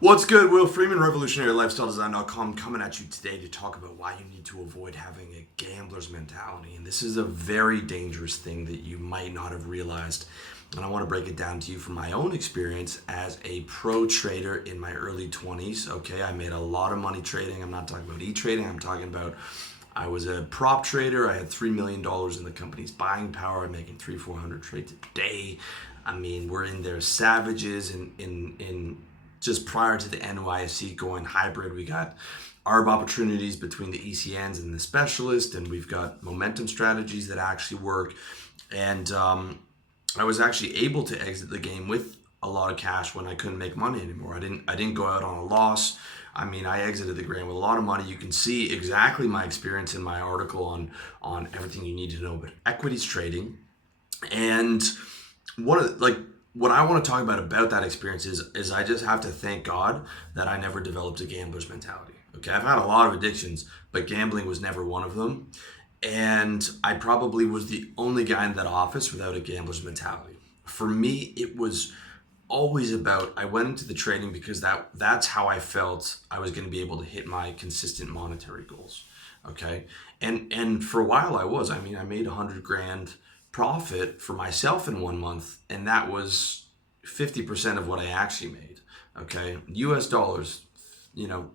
What's good, Will Freeman, RevolutionaryLifestyleDesign.com, coming at you today to talk about why you need to avoid having a gambler's mentality. And this is a very dangerous thing that you might not have realized. And I want to break it down to you from my own experience as a pro trader in my early 20s. Okay, I made a lot of money trading. I'm not talking about e-trading. I'm talking about I was a prop trader. I had $3 million in the company's buying power. I'm making 400 trades a day. I mean, we're in there savages in just prior to the NYSE going hybrid. We got ARB opportunities between the ECNs and the specialist, and we've got momentum strategies that actually work. And I was actually able to exit the game with a lot of cash when I couldn't make money anymore. I didn't go out on a loss. I mean, I exited the game with a lot of money. You can see exactly my experience in my article on everything you need to know about equities trading. And what I want to talk about that experience is I just have to thank God that I never developed a gambler's mentality. Okay, I've had a lot of addictions, but gambling was never one of them. And I probably was the only guy in that office without a gambler's mentality. For me, it was always about I went into the trading because that's how I felt I was going to be able to hit my consistent monetary goals. Okay, and for a while I mean, I made 100 grand profit for myself in 1 month, and that was 50% of what I actually made. Okay, US dollars,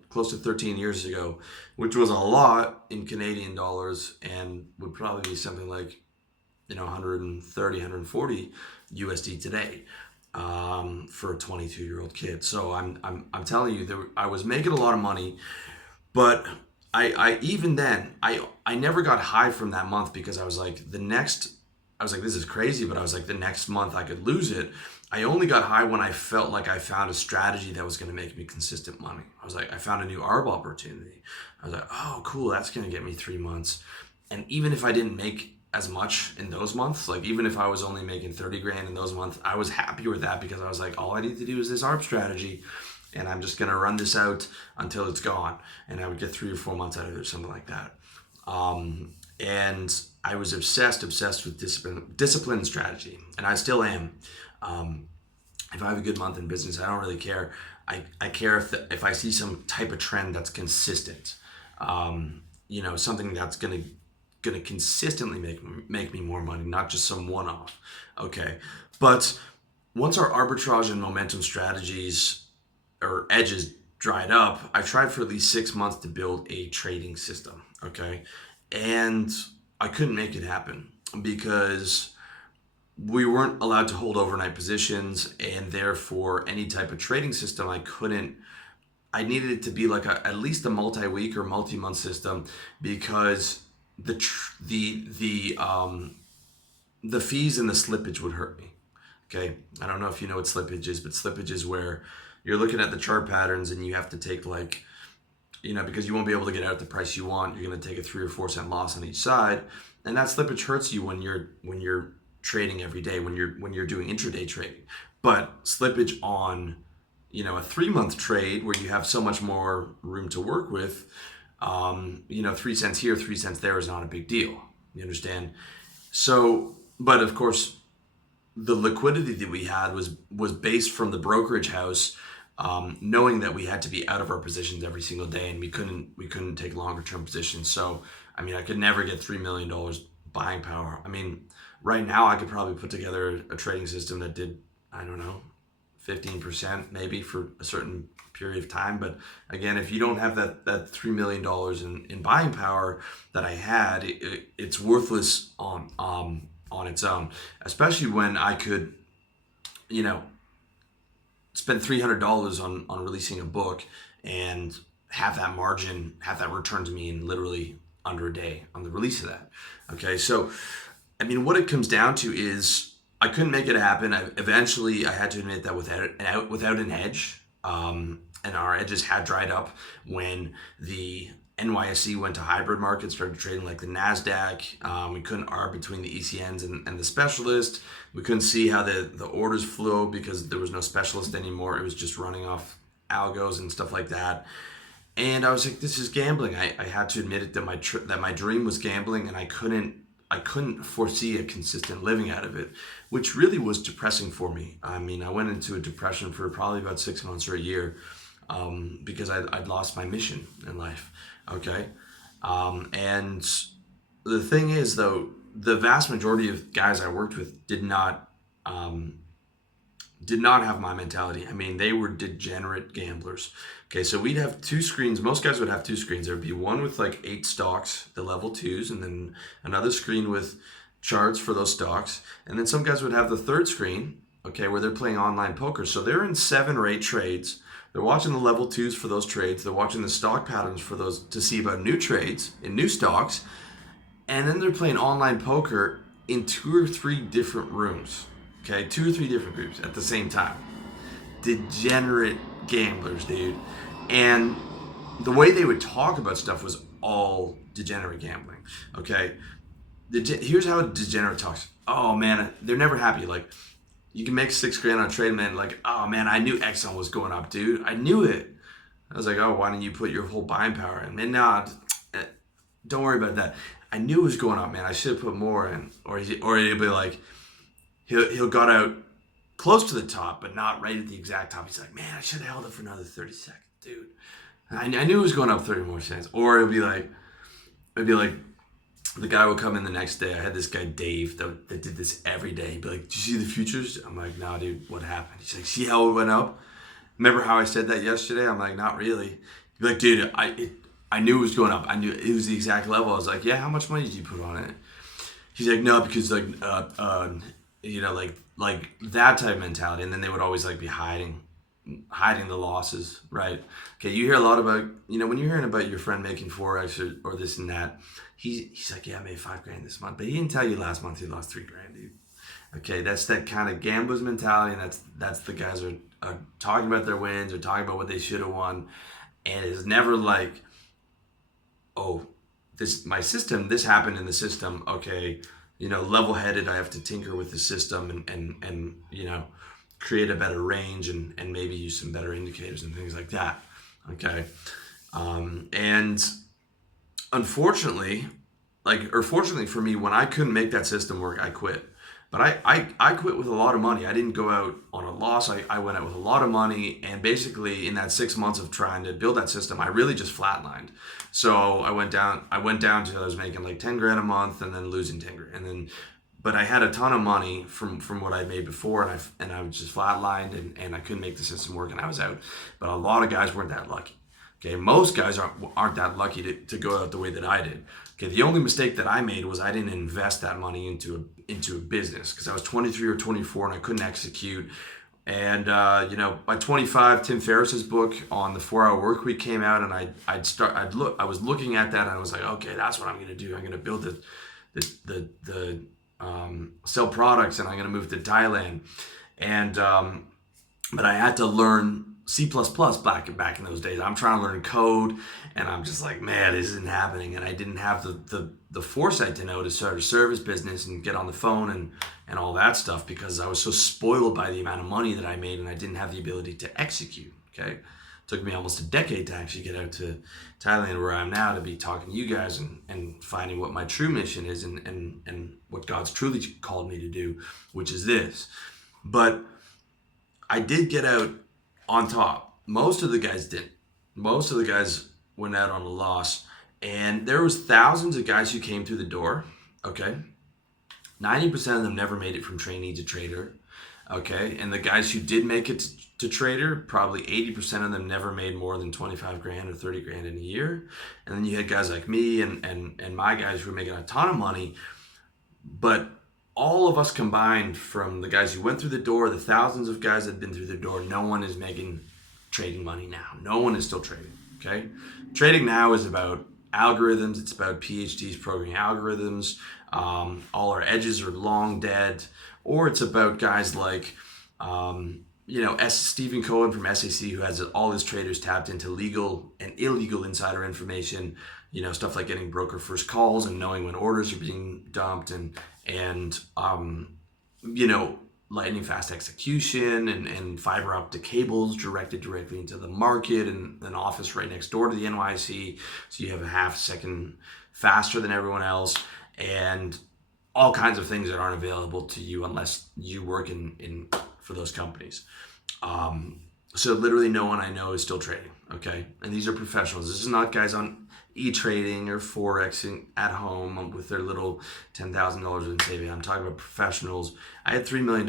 close to 13 years ago, which was a lot in Canadian dollars and would probably be something like 130, 140 USD today, for a 22-year-old kid. So I'm telling you that I was making a lot of money, but I even then I never got high from that month because I was like, this is crazy, but I was like, the next month I could lose it. I only got high when I felt like I found a strategy that was going to make me consistent money. I was like, I found a new ARB opportunity. I was like, oh, cool, that's going to get me 3 months. And even if I didn't make as much in those months, like even if I was only making 30 grand in those months, I was happy with that because I was like, all I need to do is this ARB strategy, and I'm just going to run this out until it's gone. And I would get 3 or 4 months out of it or something like that. And I was obsessed with discipline and strategy, and I still am. If I have a good month in business, I don't really care. I care if I see some type of trend that's consistent. Something that's gonna consistently make me more money, not just some one off. Okay, but once our arbitrage and momentum strategies or edges dried up, I tried for at least 6 months to build a trading system. Okay, and I couldn't make it happen because we weren't allowed to hold overnight positions, and therefore any type of trading system I needed it to be like at least a multi-week or multi-month system, because the fees and the slippage would hurt me. Okay, I don't know if you know what slippage is, but slippage is where you're looking at the chart patterns and you have to take because you won't be able to get out at the price you want, you're going to take a 3 or 4 cent loss on each side, and that slippage hurts you when you're trading every day, when you're doing intraday trading. But slippage on a 3 month trade where you have so much more room to work with, 3 cents here, 3 cents there is not a big deal. You understand? So, but of course, the liquidity that we had was based from the brokerage house, knowing that we had to be out of our positions every single day, and we couldn't take longer term positions. So I mean, I could never get $3 million buying power. I mean, right now I could probably put together a trading system that did, I don't know, 15% maybe for a certain period of time. But again, if you don't have that $3 million in buying power that I had, it's worthless on its own, especially when I could, you know, spend $300 on releasing a book and have that margin, have that return to me in literally under a day on the release of that. Okay, so I mean, what it comes down to is I couldn't make it happen. Eventually I had to admit that without an edge, and our edges had dried up when the NYSE went to hybrid markets, started trading like the NASDAQ. We couldn't arb between the ECNs and the specialist. We couldn't see how the orders flow because there was no specialist anymore. It was just running off algos and stuff like that. And I was like, this is gambling. I had to admit it that my dream was gambling, and I couldn't foresee a consistent living out of it, which really was depressing for me. I mean, I went into a depression for probably about 6 months or a year, because I'd lost my mission in life. Okay. And the thing is, though, the vast majority of guys I worked with did not have my mentality. I mean, they were degenerate gamblers. Okay, so we'd have two screens. Most guys would have two screens. There would be one with like 8 stocks, the level twos, and then another screen with charts for those stocks. And then some guys would have the third screen, okay, where they're playing online poker. So they're in 7 or 8 trades. They're watching the level twos for those trades. They're watching the stock patterns for those to see about new trades in new stocks. And then they're playing online poker in 2 or 3 different rooms. Okay, 2 or 3 different groups at the same time. Degenerate gamblers, dude. And the way they would talk about stuff was all degenerate gambling. Okay, here's how a degenerate talks. Oh man, they're never happy. Like, you can make $6,000 on a trade, man. Like, oh man, I knew Exxon was going up, dude. I knew it. I was like, oh, why didn't you put your whole buying power in? Man, nah, don't worry about that. I knew it was going up, man. I should have put more in. Or he'll be like, he'll got out close to the top, but not right at the exact top. He's like, man, I should have held it for another 30 seconds, dude. I knew it was going up 30 more cents. Or it'd be like, the guy would come in the next day. I had this guy, Dave, that did this every day. He'd be like, did you see the futures? I'm like, nah, dude, what happened? He's like, see how it went up? Remember how I said that yesterday? I'm like, not really. He'd be like, dude, I knew it was going up. I knew it was the exact level. I was like, yeah, how much money did you put on it? He's like, no, because like, like that type of mentality. And then they would always like be hiding the losses, right? Okay, you hear a lot about, when you're hearing about your friend making Forex or this and that, he's like, yeah, I made $5,000 this month, but he didn't tell you last month he lost $3,000, dude. Okay, that's that kind of gambler's mentality, and that's the guys are talking about their wins or talking about what they should have won, and it's never like, oh, this happened in the system. Okay, level-headed, I have to tinker with the system and create a better range and maybe use some better indicators and things like that. Okay, and unfortunately, fortunately for me, when I couldn't make that system work, I quit. But I quit with a lot of money. I didn't go out on a loss. I went out with a lot of money, and basically in that 6 months of trying to build that system, I really just flatlined. So I went down to, I was making like $10,000 a month and then losing $10,000, but I had a ton of money from what I made before, and I was just flatlined, and I couldn't make the system work, and I was out. But a lot of guys weren't that lucky. Okay, most guys aren't that lucky to go out the way that I did. Okay, the only mistake that I made was I didn't invest that money into a business, because I was 23 or 24 and I couldn't execute. And by 25, Tim Ferriss's book on the 4-Hour Work Week came out, and I was looking at that, and I was like, okay, that's what I'm going to do. I'm going to build the sell products, and I'm going to move to Thailand. And but I had to learn C++ back in those days. I'm trying to learn code, and I'm just like, man, this isn't happening. And I didn't have the foresight to know to start a service business and get on the phone and all that stuff, because I was so spoiled by the amount of money that I made, and I didn't have the ability to execute. Okay, it took me almost a decade to actually get out to Thailand, where I am now, to be talking to you guys and finding what my true mission is and what God's truly called me to do, which is this. But I did get out on top. Most of the guys didn't. Most of the guys went out on a loss, and there was thousands of guys who came through the door. Okay, 90% of them never made it from trainee to trader. Okay, and the guys who did make it to trader, probably 80% of them never made more than $25,000 or $30,000 in a year. And then you had guys like me and my guys who were making a ton of money. But all of us combined, from the guys who went through the door, the thousands of guys that have been through the door, no one is making trading money now. No one is still trading, okay? Trading now is about algorithms. It's about PhDs programming algorithms. All our edges are long dead. Or it's about guys like, Stephen Cohen from SAC, who has all his traders tapped into legal and illegal insider information, stuff like getting broker first calls and knowing when orders are being dumped and lightning fast execution and fiber optic cables directly into the market, and an office right next door to the NYC, so you have a half second faster than everyone else, and all kinds of things that aren't available to you unless you work in for those companies. So literally no one I know is still trading, okay? And these are professionals. This is not guys on e-trading or forexing at home with their little $10,000 in savings. I'm talking about professionals. I had $3 million.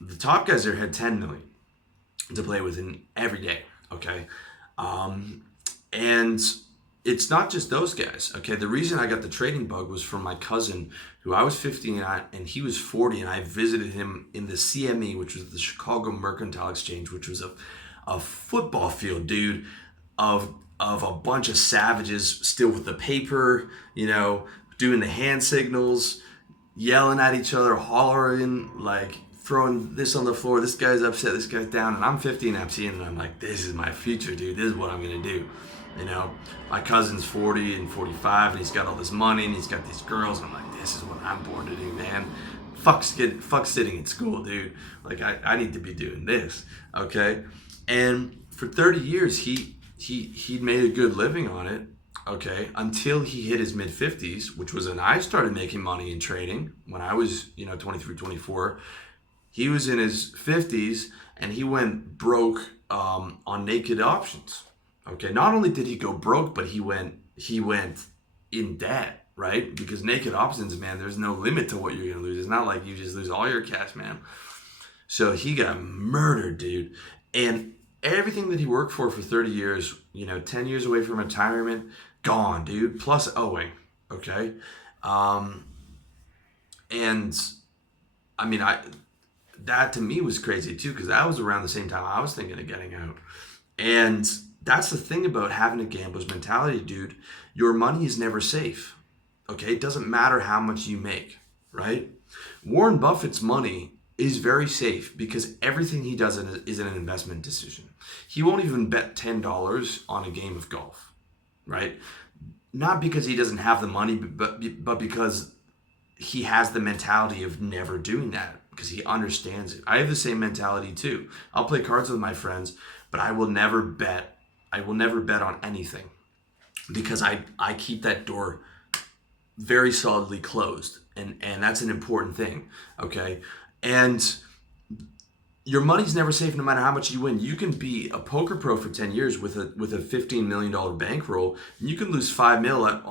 The top guys there had 10 million to play with in every day, okay? And it's not just those guys, okay? The reason I got the trading bug was from my cousin, who I was 50 and he was 40, and I visited him in the CME, which was the Chicago Mercantile Exchange, which was a football field, dude, of a bunch of savages still with the paper, doing the hand signals, yelling at each other, hollering, like throwing this on the floor. This guy's upset, this guy's down, and I'm 50 and I'm seeing it. And I'm like, this is my future, dude. This is what I'm gonna do. My cousin's 40 and 45, and he's got all this money, and he's got these girls. And I'm like, this is what I'm born to do, man. Fuck sitting in school, dude. Like, I need to be doing this, okay? And for 30 years, he'd made a good living on it, okay, until he hit his mid-50s, which was when I started making money in trading when I was, 23, 24. He was in his 50s, and he went broke on naked options. Okay, not only did he go broke, but he went in debt, right? Because naked options, man, there's no limit to what you're gonna lose. It's not like you just lose all your cash, man. So he got murdered, dude. And everything that he worked for 30 years, 10 years away from retirement, gone, dude. Plus owing, okay? And I mean, that to me was crazy too, because that was around the same time I was thinking of getting out. And that's the thing about having a gambler's mentality, dude. Your money is never safe. Okay? It doesn't matter how much you make, right? Warren Buffett's money is very safe because everything he does is an investment decision. He won't even bet $10 on a game of golf, right? Not because he doesn't have the money, but because he has the mentality of never doing that, because he understands it. I have the same mentality too. I'll play cards with my friends, but I will never bet on anything, because I keep that door very solidly closed, and that's an important thing, okay? And your money's never safe no matter how much you win. You can be a poker pro for 10 years with a $15 million bankroll, and you can lose $5 million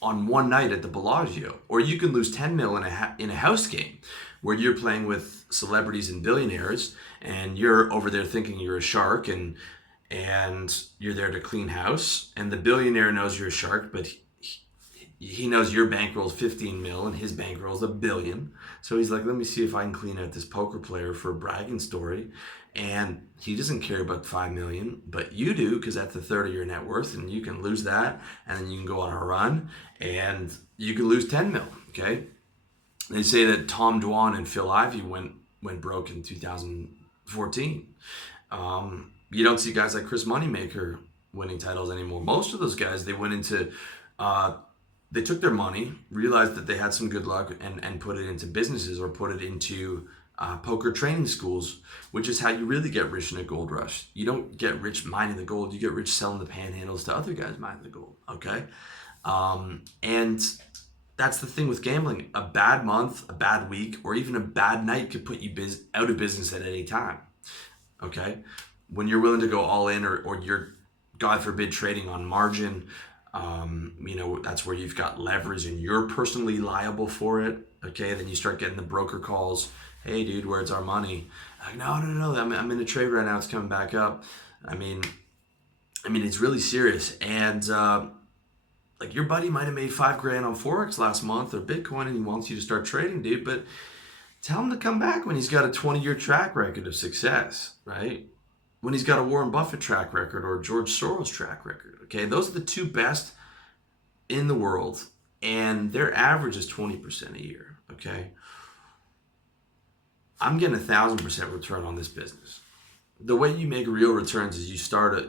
on one night at the Bellagio, or you can lose $10 million in a house game where you're playing with celebrities and billionaires, and you're over there thinking you're a shark, and you're there to clean house, and the billionaire knows you're a shark, but he knows your bankroll is 15 mil and his bankroll is $1 billion. So he's like, let me see if I can clean out this poker player for a bragging story. And he doesn't care about 5 million, but you do, because that's a third of your net worth, and you can lose that, and then you can go on a run, and you can lose 10 mil. Okay. They say that Tom Dwan and Phil Ivey went broke in 2014. You don't see guys like Chris Moneymaker winning titles anymore. Most of those guys, they went into, they took their money, realized that they had some good luck, and put it into businesses, or put it into poker training schools, which is how you really get rich in a gold rush. You don't get rich mining the gold, you get rich selling the panhandles to other guys mining the gold, okay? And that's the thing with gambling. A bad month, a bad week, or even a bad night could put you out of business at any time, okay? When you're willing to go all in, or you're, God forbid, trading on margin, that's where you've got leverage and you're personally liable for it, okay? Then you start getting the broker calls. Hey, dude, where's our money? Like, no, I'm in a trade right now. It's coming back up. I mean, it's really serious. And like, your buddy might have made $5,000 on Forex last month or Bitcoin, and he wants you to start trading, dude. But tell him to come back when he's got a 20-year track record of success, right? When he's got a Warren Buffett track record or George Soros track record, okay? Those are the two best in the world, and their average is 20% a year, okay? I'm getting 1,000% return on this business. The way you make real returns is you start a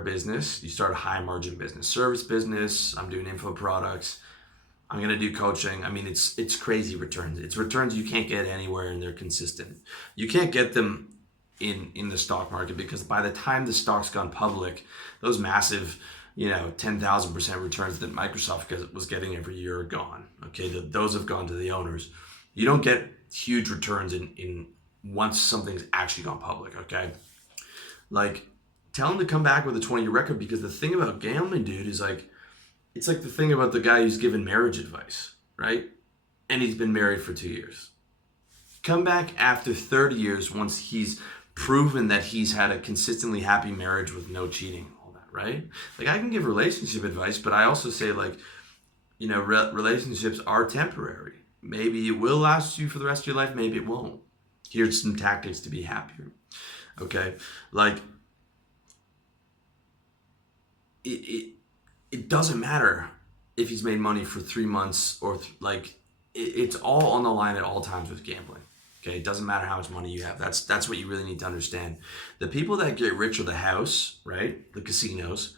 business, you start a high margin business, service business. I'm doing info products. I'm gonna do coaching. I mean, it's crazy returns. It's returns you can't get anywhere, and they're consistent. You can't get them in the stock market, because by the time the stock's gone public, those massive 10,000% returns that Microsoft was getting every year are gone. Okay, those have gone to the owners. You don't get huge returns in once something's actually gone public, okay? Like, tell him to come back with a 20-year record, because the thing about gambling, dude, is like, it's like the thing about the guy who's given marriage advice, right? And he's been married for 2 years. Come back after 30 years once he's proven that he's had a consistently happy marriage with no cheating, all that, right? Like, I can give relationship advice, but I also say, like, relationships are temporary. Maybe it will last you for the rest of your life, maybe it won't. Here's some tactics to be happier, okay? Like, it doesn't matter if he's made money for 3 months or it's all on the line at all times with gambling. Okay, it doesn't matter how much money you have. That's what you really need to understand. The people that get rich are the house, right? The casinos,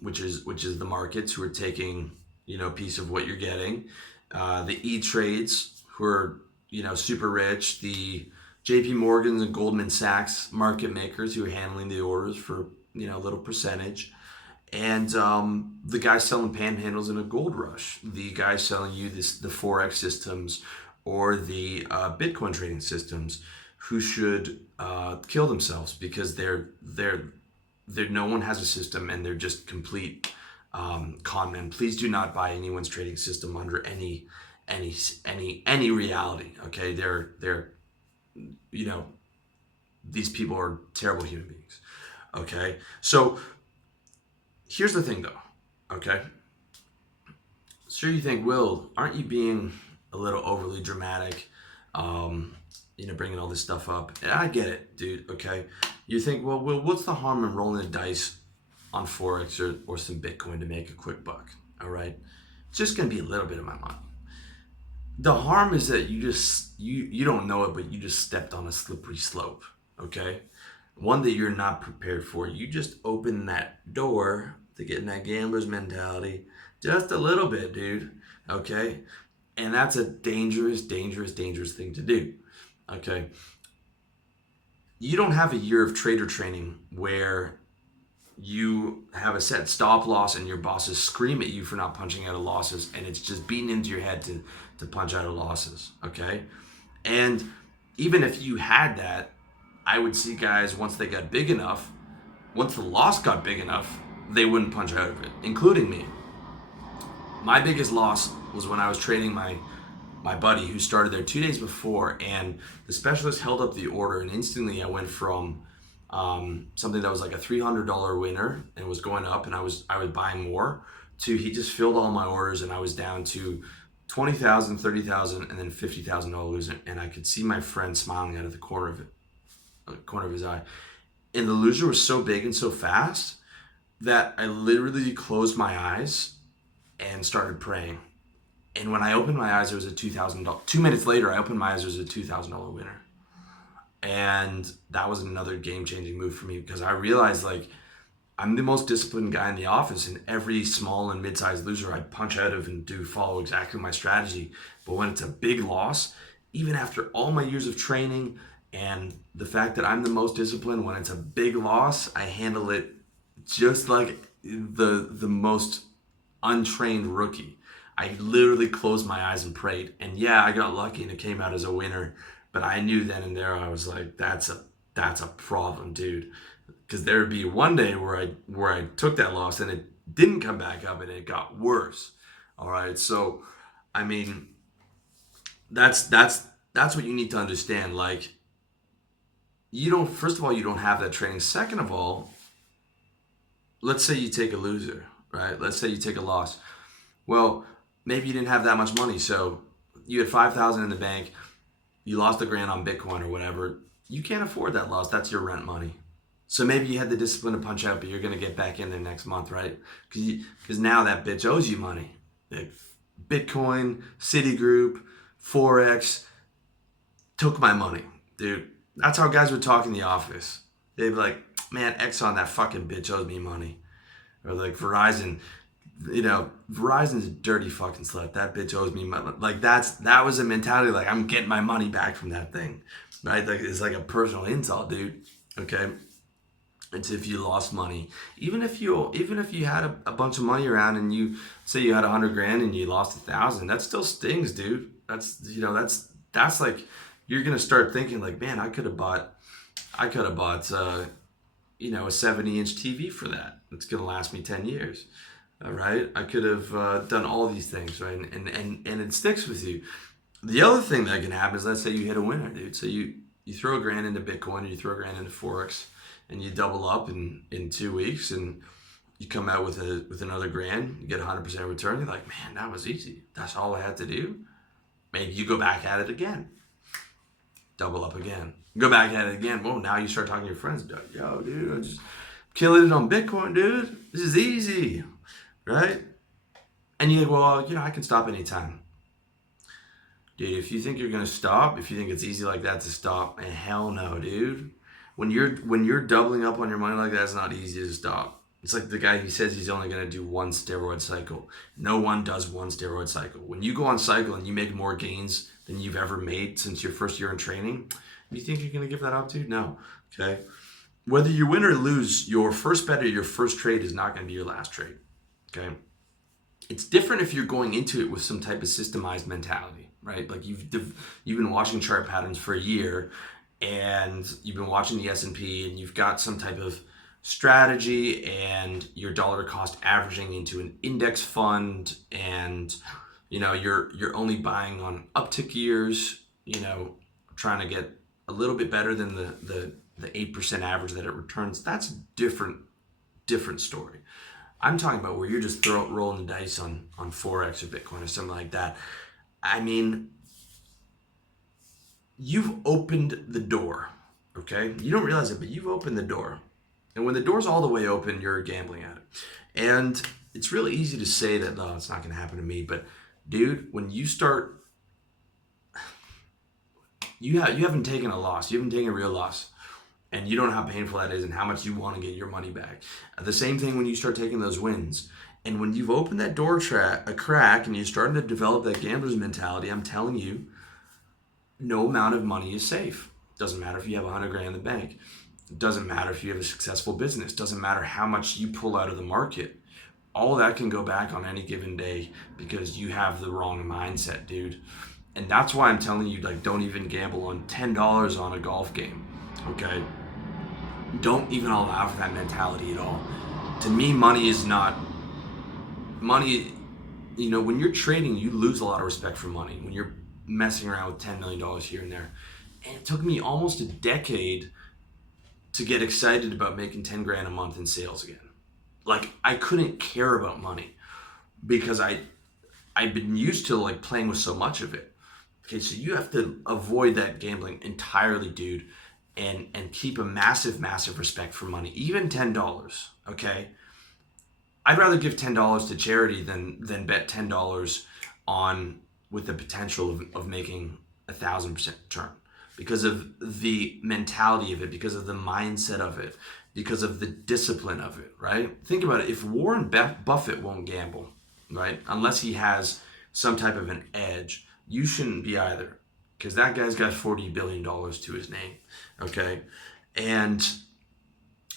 which is the markets who are taking a piece of what you're getting. The E-Trades, who are super rich. The J.P. Morgans and Goldman Sachs market makers, who are handling the orders for a little percentage. And the guy selling panhandles in a gold rush, the guy selling you the Forex systems or the Bitcoin trading systems, who should kill themselves, because they're no one has a system, and they're just complete con men. Please do not buy anyone's trading system under any reality. Okay, they're these people are terrible human beings. Okay, so here's the thing, though, okay? Sure, you think, Will, aren't you being a little overly dramatic, bringing all this stuff up? And I get it, dude, okay? You think, well, Will, what's the harm in rolling the dice on Forex or some Bitcoin to make a quick buck, all right? It's just going to be a little bit of my money. The harm is that you don't know it, but you just stepped on a slippery slope, okay? One that you're not prepared for. You just open that door to get in that gambler's mentality just a little bit, dude, okay? And that's a dangerous, dangerous, dangerous thing to do, okay? You don't have a year of trader training where you have a set stop loss and your bosses scream at you for not punching out of losses, and it's just beaten into your head to punch out of losses, okay? And even if you had that, I would see guys, once they got big enough, once the loss got big enough, they wouldn't punch out of it, including me. My biggest loss was when I was trading my buddy, who started there 2 days before, and the specialist held up the order, and instantly I went from something that was like a $300 winner and was going up, and I was buying more, to he just filled all my orders, and I was down to $20,000, $30,000, and then $50,000 loser, and I could see my friend smiling out of the corner of his eye. And the loser was so big and so fast that I literally closed my eyes and started praying. And when I opened my eyes, it was a $2,000. 2 minutes later, I opened my eyes, it was a $2,000 winner. And that was another game-changing move for me, because I realized, like, I'm the most disciplined guy in the office, and every small and mid-sized loser I punch out of and do follow exactly my strategy. But when it's a big loss, even after all my years of training and the fact that I'm the most disciplined, when it's a big loss, I handle it just like the most untrained rookie. I literally closed my eyes and prayed. And yeah, I got lucky and it came out as a winner. But I knew then and there, I was like, that's a problem, dude. Because there would be one day where I took that loss and it didn't come back up and it got worse. All right, so I mean, that's what you need to understand. Like, first of all, you don't have that training. Second of all, let's say you take a loser, right? Let's say you take a loss. Well, maybe you didn't have that much money, so you had $5,000 in the bank. You lost $1,000 on Bitcoin or whatever. You can't afford that loss. That's your rent money. So maybe you had the discipline to punch out, but you're going to get back in there next month, right? Because now that bitch owes you money. Like Bitcoin, Citigroup, Forex took my money, dude. That's how guys would talk in the office. They'd be like, man, Exxon, that fucking bitch owes me money. Or like Verizon, Verizon's a dirty fucking slut. That bitch owes me money. Like that was a mentality, like, I'm getting my money back from that thing, right? Like, it's like a personal insult, dude. Okay. It's if you lost money. Even if you had a bunch of money around and you say you had $100,000 and you lost $1,000, that still stings, dude. That's like you're gonna start thinking like, man, I could have bought a 70-inch TV for that. It's gonna last me 10 years. All right, I could have done all these things, right? And it sticks with you. The other thing that can happen is, let's say you hit a winner, dude. So you throw a grand into Bitcoin, or you throw a grand into Forex, and you double up in 2 weeks, and you come out with another grand, you get 100% return. You're like, man, that was easy. That's all I had to do. Maybe you go back at it again, double up again, go back at it again. Well, now you start talking to your friends. Yo, dude, I just killing it on Bitcoin, dude. This is easy, right? And you're like, well, I can stop anytime. Dude, if you think you're gonna stop, if you think it's easy like that to stop, hell no, dude. When you're doubling up on your money like that, it's not easy to stop. It's like the guy who says he's only gonna do one steroid cycle. No one does one steroid cycle. When you go on cycle and you make more gains than you've ever made since your first year in training, you think you're gonna give that up, dude? No. Okay. Whether you win or lose, your first bet or your first trade is not gonna be your last trade. Okay. It's different if you're going into it with some type of systemized mentality, right? Like you've been watching chart patterns for a year, and you've been watching the S&P, and you've got some type of strategy, and your dollar cost averaging into an index fund, and you're only buying on uptick years, trying to get a little bit better than the 8% average that it returns. That's a different story. I'm talking about where you're just rolling the dice on Forex or Bitcoin or something like that. I mean, you've opened the door, okay? You don't realize it, but you've opened the door. And when the door's all the way open, you're gambling at it. And it's really easy to say that, no, it's not going to happen to me. But, dude, when you start, you haven't taken a loss. You haven't taken a real loss. And you don't know how painful that is and how much you want to get your money back. The same thing when you start taking those wins. And when you've opened that door a crack and you're starting to develop that gambler's mentality, I'm telling you, no amount of money is safe. Doesn't matter if you have 100 grand in the bank. It doesn't matter if you have a successful business. Doesn't matter how much you pull out of the market. All that can go back on any given day because you have the wrong mindset, dude. And that's why I'm telling you, like, don't even gamble on $10 on a golf game, okay? Don't even allow for that mentality at all. To me, money is not money. When you're trading, you lose a lot of respect for money when you're messing around with $10 million here and there. And it took me almost a decade to get excited about making 10 grand a month in sales again. Like, I couldn't care about money because I've been used to like playing with so much of it. Okay, so you have to avoid that gambling entirely, dude. And keep a massive respect for money, even $10, okay? I'd rather give $10 to charity than bet $10 on with the potential of making 1,000% return because of the mentality of it, because of the mindset of it, because of the discipline of it, right? Think about it. If Warren Buffett won't gamble, right, unless he has some type of an edge, you shouldn't be either. Because that guy's got $40 billion to his name, okay? And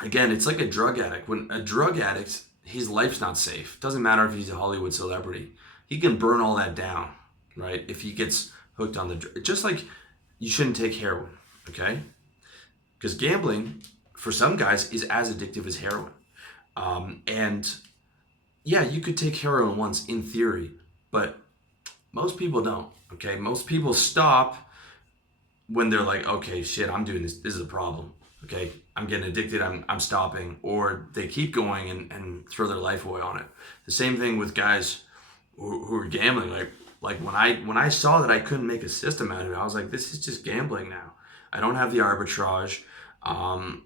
again, it's like a drug addict. When a drug addict, his life's not safe. Doesn't matter if he's a Hollywood celebrity. He can burn all that down, right? If he gets hooked on the drug. Just like you shouldn't take heroin, okay? Because gambling, for some guys, is as addictive as heroin. And yeah, you could take heroin once in theory, but most people don't. Okay, most people stop when they're like, okay, shit, I'm doing this. This is a problem. Okay, I'm getting addicted. I'm stopping. Or they keep going and throw their life away on it. The same thing with guys who are gambling. Like when I saw that I couldn't make a system out of it, I was like, this is just gambling now. I don't have the arbitrage.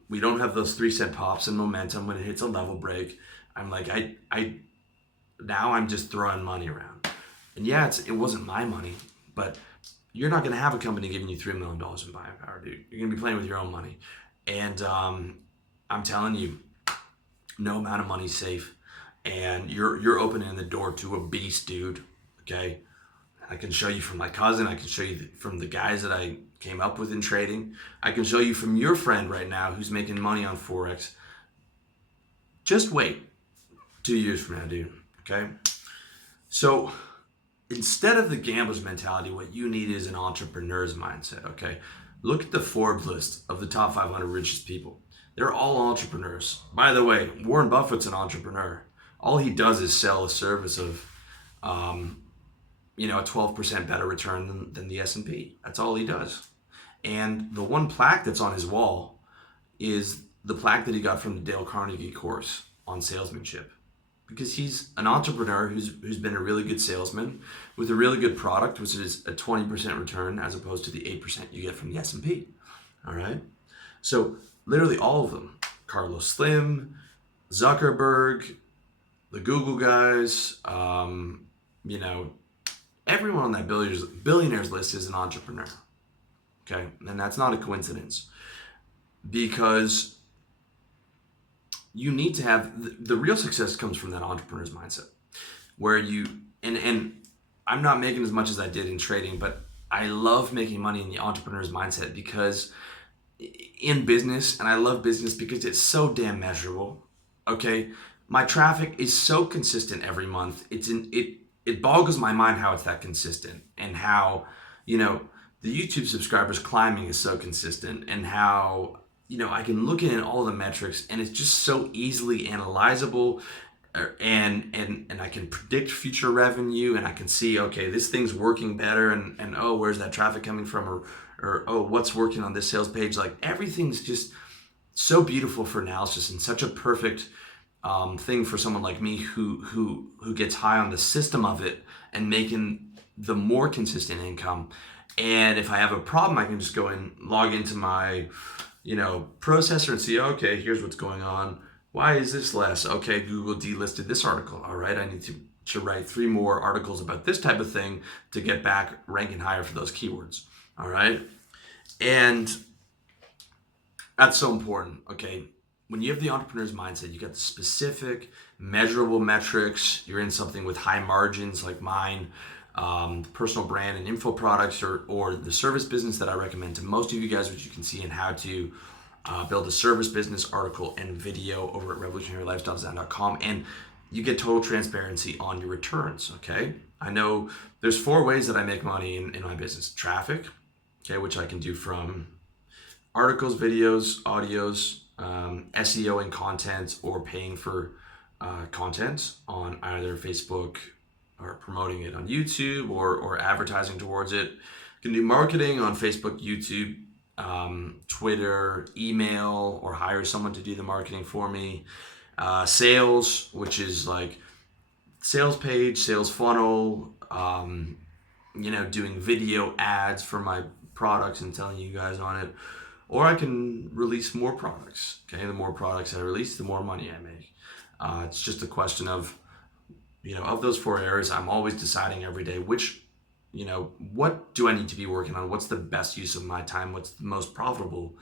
We don't have those 3-cent pops and momentum when it hits a level break. I'm like, now I'm just throwing money around. And yeah, it wasn't my money. But you're not going to have a company giving you $3 million in buying power, dude. You're going to be playing with your own money. And I'm telling you, no amount of money is safe. And you're opening the door to a beast, dude. Okay? I can show you from my cousin. I can show you from the guys that I came up with in trading. I can show you from your friend right now who's making money on Forex. Just wait 2 years from now, dude. Okay? So instead of the gambler's mentality, what you need is an entrepreneur's mindset. Okay, look at the Forbes list of the top 500 richest people. They're all entrepreneurs. By the way, Warren Buffett's an entrepreneur. All he does is sell a service of, um, a 12% better return than the S&P. That's all he does. And the one plaque that's on his wall is the plaque that he got from the Dale Carnegie course on salesmanship, because he's an entrepreneur who's been a really good salesman with a really good product, which is a 20% return as opposed to the 8% you get from the S&P. All right. So literally all of them, Carlos Slim, Zuckerberg, the Google guys, everyone on that billionaires list is an entrepreneur. Okay. And that's not a coincidence, because you need to have the real success comes from that entrepreneur's mindset, where and I'm not making as much as I did in trading, but I love making money in the entrepreneur's mindset, because in business, and I love business because it's so damn measurable. Okay, my traffic is so consistent every month. It boggles my mind how it's that consistent, and how the YouTube subscribers climbing is so consistent, and how I can look at all the metrics, and it's just so easily analyzable, and I can predict future revenue, and I can see, okay, this thing's working better, and oh, where's that traffic coming from, or oh, what's working on this sales page. Like, everything's just so beautiful for analysis, and such a perfect thing for someone like me who gets high on the system of it and making the more consistent income. And if I have a problem, I can just go and log into my processor and see, okay, here's what's going on. Why is this less? Okay, Google delisted this article. All right, I need to write 3 more articles about this type of thing to get back ranking higher for those keywords. All right, and that's so important. Okay, when you have the entrepreneur's mindset, you got the specific, measurable metrics. You're in something with high margins like mine, personal brand and info products, or the service business that I recommend to most of you guys, which you can see in How to Build a Service Business article and video over at revolutionarylifestyledesign.com. And you get total transparency on your returns. Okay, I know there's 4 ways that I make money in my business. Traffic, okay, which I can do from articles, videos, audios, SEO and content, or paying for content on either Facebook, or promoting it on YouTube, or advertising towards it. You can do marketing on Facebook, YouTube, Twitter, email, or hire someone to do the marketing for me. Sales, which is like sales page, sales funnel, doing video ads for my products and telling you guys on it. Or I can release more products. Okay, the more products I release, the more money I make. It's just a question of, of those 4 areas, I'm always deciding every day which, what do I need to be working on? What's the best use of my time? What's the most profitable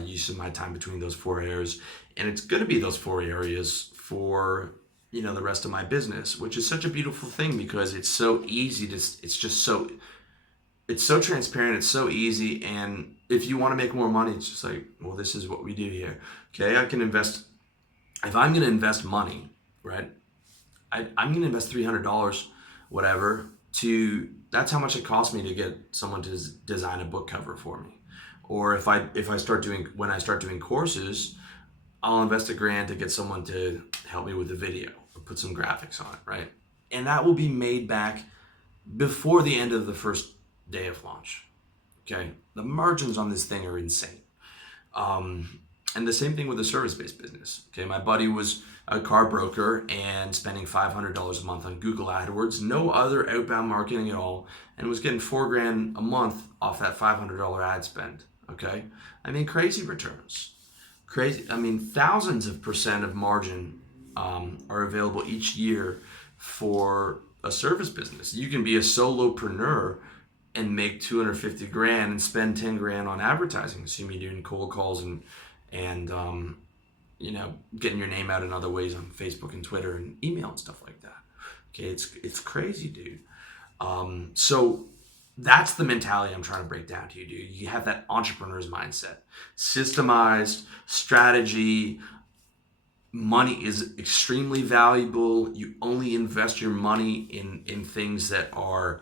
use of my time between those 4 areas? And it's going to be those 4 areas for, the rest of my business, which is such a beautiful thing, because it's so easy it's so transparent, it's so easy. And if you want to make more money, it's just like, well, this is what we do here. Okay, if I'm going to invest money, right? I'm going to invest $300, whatever, that's how much it costs me to get someone to design a book cover for me. Or when I start doing courses, I'll invest $1,000 to get someone to help me with the video or put some graphics on it, right? And that will be made back before the end of the first day of launch. Okay, the margins on this thing are insane. And the same thing with the service-based business. Okay, my buddy was a car broker and spending $500 a month on Google AdWords, no other outbound marketing at all, and was getting $4,000 a month off that $500 ad spend. Okay, I mean, crazy returns, crazy. I mean, thousands of percent of margin are available each year for a service business. You can be a solopreneur and make $250,000 and spend $10,000 on advertising. So you're doing cold calls and getting your name out in other ways on Facebook and Twitter and email and stuff like that. Okay, it's crazy, dude. So that's the mentality I'm trying to break down to you, dude. You have that entrepreneur's mindset, systemized strategy, money is extremely valuable. You only invest your money in things that are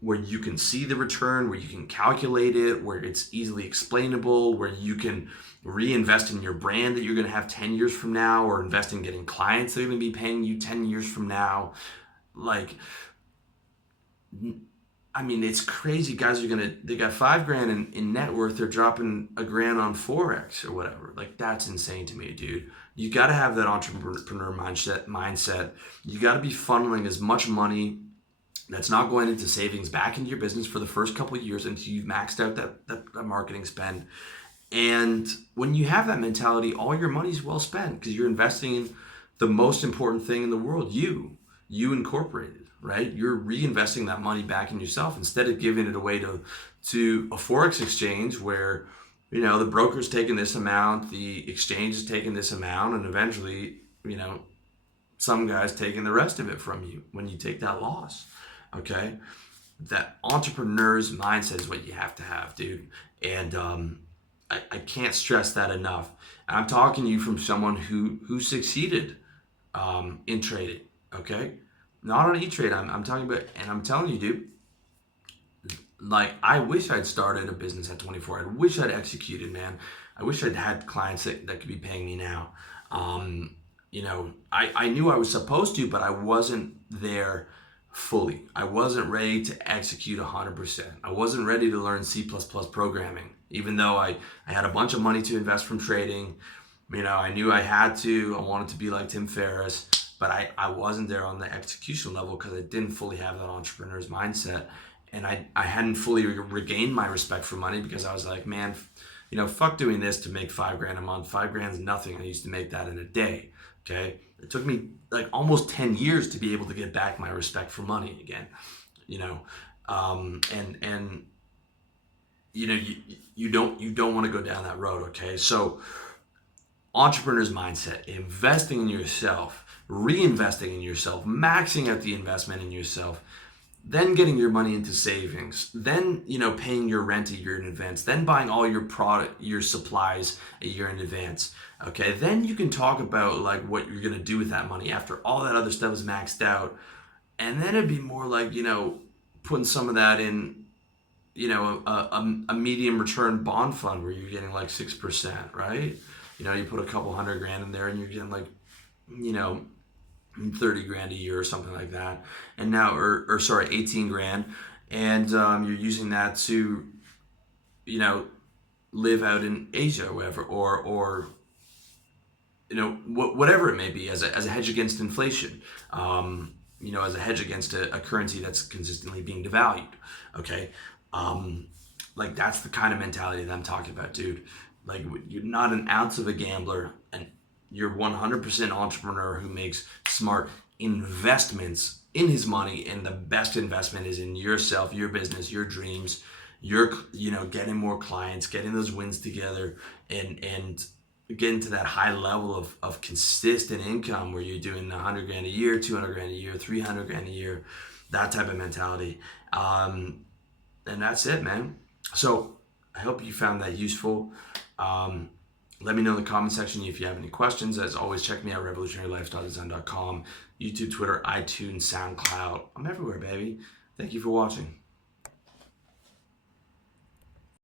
where you can see the return, where you can calculate it, where it's easily explainable, where you can reinvest in your brand that you're going to have 10 years from now, or invest in getting clients that are going to be paying you 10 years from now. Like, I mean, it's crazy. Guys they got 5 grand in net worth. They're dropping a grand on Forex or whatever. Like, that's insane to me, dude. You got to have that entrepreneur mindset. You got to be funneling as much money that's not going into savings back into your business for the first couple of years until you've maxed out that marketing spend. And when you have that mentality, all your money's well spent because you're investing in the most important thing in the world, you incorporated, right? You're reinvesting that money back in yourself instead of giving it away to a Forex exchange where, the broker's taking this amount, the exchange is taking this amount, and eventually, some guy's taking the rest of it from you when you take that loss. Okay, that entrepreneur's mindset is what you have to have, dude. And I can't stress that enough. And I'm talking to you from someone who succeeded in trading. Okay, not on E-Trade. I'm talking about, and I'm telling you, dude. Like, I wish I'd started a business at 24. I wish I'd executed, man. I wish I'd had clients that could be paying me now. I knew I was supposed to, but I wasn't there fully. I wasn't ready to execute 100%. I wasn't ready to learn C++ programming, even though I had a bunch of money to invest from trading. I knew I had to. I wanted to be like Tim Ferriss, but I wasn't there on the execution level because I didn't fully have that entrepreneur's mindset. And I hadn't fully regained my respect for money because I was like, man, fuck doing this to make 5 grand a month. 5 grand's nothing. I used to make that in a day. Okay. It took me like almost 10 years to be able to get back my respect for money again, you don't want to go down that road. Okay. So entrepreneur's mindset, investing in yourself, reinvesting in yourself, maxing out the investment in yourself, then getting your money into savings, then paying your rent a year in advance, then buying all your supplies a year in advance. Okay, then you can talk about like what you're gonna do with that money after all that other stuff is maxed out, and then it'd be more like putting some of that in a medium return bond fund where you're getting like 6%, right? You put a couple $100,000 in there and you're getting like 30 grand a year or something like that, and now, or sorry, 18 grand, and you're using that to, live out in Asia or whatever, or whatever it may be, as a hedge against inflation, as a hedge against a currency that's consistently being devalued. Okay, like that's the kind of mentality that I'm talking about, dude. Like, you're not an ounce of a gambler, and you're 100% entrepreneur who makes smart investments in his money, and the best investment is in yourself, your business, your dreams, your getting more clients, getting those wins together, and getting to that high level of consistent income where you're doing 100 grand a year, 200 grand a year, 300 grand a year, that type of mentality. And that's it, man. So I hope you found that useful. Let me know in the comment section if you have any questions. As always, check me out, revolutionarylifestyledesign.com, YouTube, Twitter, iTunes, SoundCloud. I'm everywhere, baby. Thank you for watching.